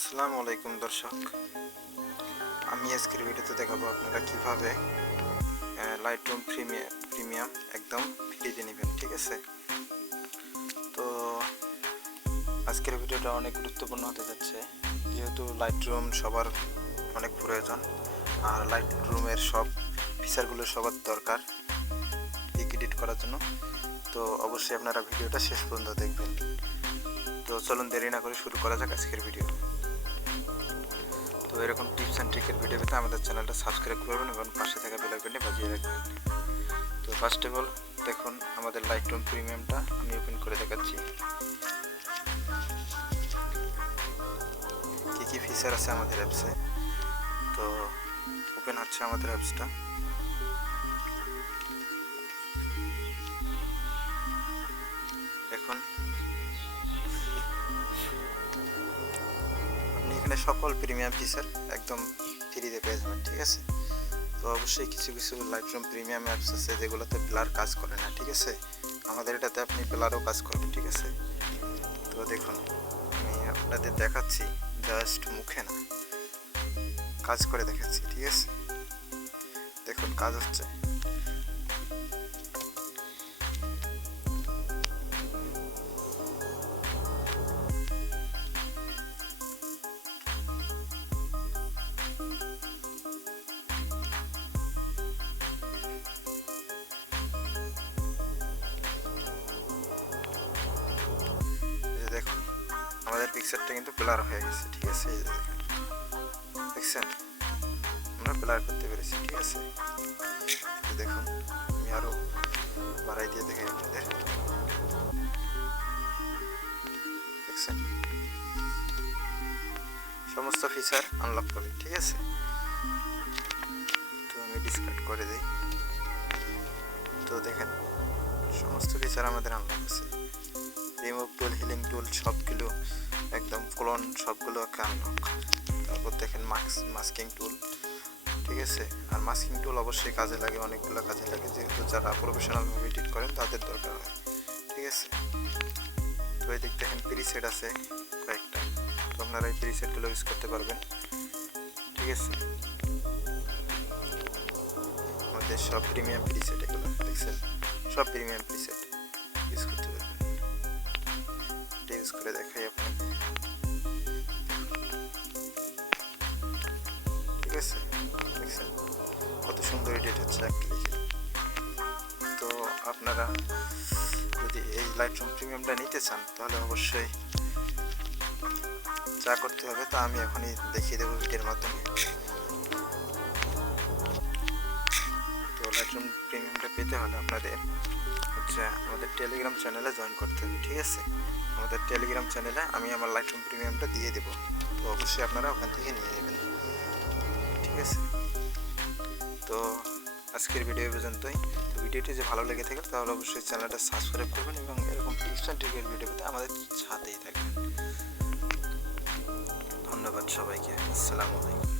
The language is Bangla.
আসসালামু আলাইকুম দর্শক। আমি আজকের ভিডিওতে দেখাবো আপনারা কীভাবে লাইট রুম প্রিমিয়াম প্রিমিয়াম একদম ফ্রিতে নেবেন, ঠিক আছে? তো আজকের ভিডিওটা অনেক গুরুত্বপূর্ণ হতে যাচ্ছে। যেহেতু লাইট রুম সবার অনেক প্রয়োজন, আর লাইট রুমের সব ফিচারগুলো সবার দরকার এডিট করার জন্য। তো অবশ্যই আপনারা ভিডিওটা শেষ পর্যন্ত দেখবেন। তো চলুন দেরি না করে শুরু করা যাক আজকের ভিডিও এরকম টিপস অ্যান্ড ট্রিকের ভিডিও পেতে আমাদের চ্যানেলটা সাবস্ক্রাইব করবেন এবং পাশে থাকা বেলাইকনটি বাজিয়ে রাখবেন। তো ফার্স্ট অফ অল দেখুন, আমাদের লাইট রুম প্রিমিয়ামটা আমি ওপেন করে দেখাচ্ছি। কী কী ফিচার আছে আমাদের অ্যাপসে তো ওপেন হচ্ছে আমাদের অ্যাপসটা এখানে সকল প্রিমিয়াম ফিচার একদম ফ্রিতে পেয়ে যাবেন, ঠিক আছে? তো অবশ্যই কিছু কিছু লাইটরুম প্রিমিয়াম অ্যাপস আছে যেগুলোতে প্লার কাজ করে না, ঠিক আছে? আমাদের এটাতে আপনি প্লারও কাজ করবেন ঠিক আছে? তো দেখুন, আমি আপনাদের দেখাচ্ছি জাস্ট মুখে না, কাজ করে দেখাচ্ছি, ঠিক আছে? দেখুন, কাজ হচ্ছে। আমাদের পিকচারটা কিন্তু ব্লার হয়ে গেছে, ঠিক আছে? এই যে দেখছেন? আমরা ব্লার করতে পেরেছি, ঠিক আছে? দেখুন, আমি আরও বাড়াই দিয়ে দেখাই আপনাদের। দেখছেন? সমস্ত ফিচার আনলক করবে ঠিক আছে? তো আমি ডিসকার্ড করে দিই। তো দেখেন, সমস্ত ফিচার আমাদের আনলক আছে। রিমুভ টুল হিলিং টুল সবগুলো ক্লোন সবগুলো আনলক তারপর দেখেন মাস্ক মাস্কিং টুল, ঠিক আছে? আর মাস্কিং টুল অবশ্যই কাজে লাগে, অনেকগুলো কাজে লাগে। যেহেতু যারা প্রফেশনাল ভাবে এডিট করেন, তাদের দরকার হয়, ঠিক আছে? তো এই দিক দেখেন প্রিসেট আছে কয়েকটা। তো আপনারা এই প্রিসেটগুলো ইউজ করতে পারবেন, ঠিক আছে? আমাদের সব প্রিমিয়াম প্রিসেট এগুলো, দেখছেন? সব প্রিমিয়াম প্রিসেট ইউজ করতে পারবেন। ইউজ করে দেখাই আপনাকে। এক তো আপনারা যদি এই লাইটরুম প্রিমিয়ামটা নিতে চান, তাহলে অবশ্যই যা করতে হবে তা আমি এখনই দেখিয়ে দেবো ভিডিওর মাধ্যমে। তো লাইটরুম প্রিমিয়ামটা পেতে হলে আপনাদের হচ্ছে আমাদের টেলিগ্রাম চ্যানেলে জয়েন করতে হবে, ঠিক আছে? আমাদের টেলিগ্রাম চ্যানেলে আমি আমার লাইটরুম প্রিমিয়ামটা দিয়ে দেবো। তো অবশ্যই আপনারা ওখান থেকে নিয়ে নেবেন, ঠিক আছে? তো আজকের ভিডিও পর্যন্তই। তো ভিডিওটি যে ভালো লেগে থাকে, তাহলে অবশ্যই চ্যানেলটা সাবস্ক্রাইব করবেন এবং এরকম টিপস ট্রিকের ভিডিও পেতে আমাদের সাথেই থাকবেন। ধন্যবাদ সবাইকে। আসসালামু আলাইকুম।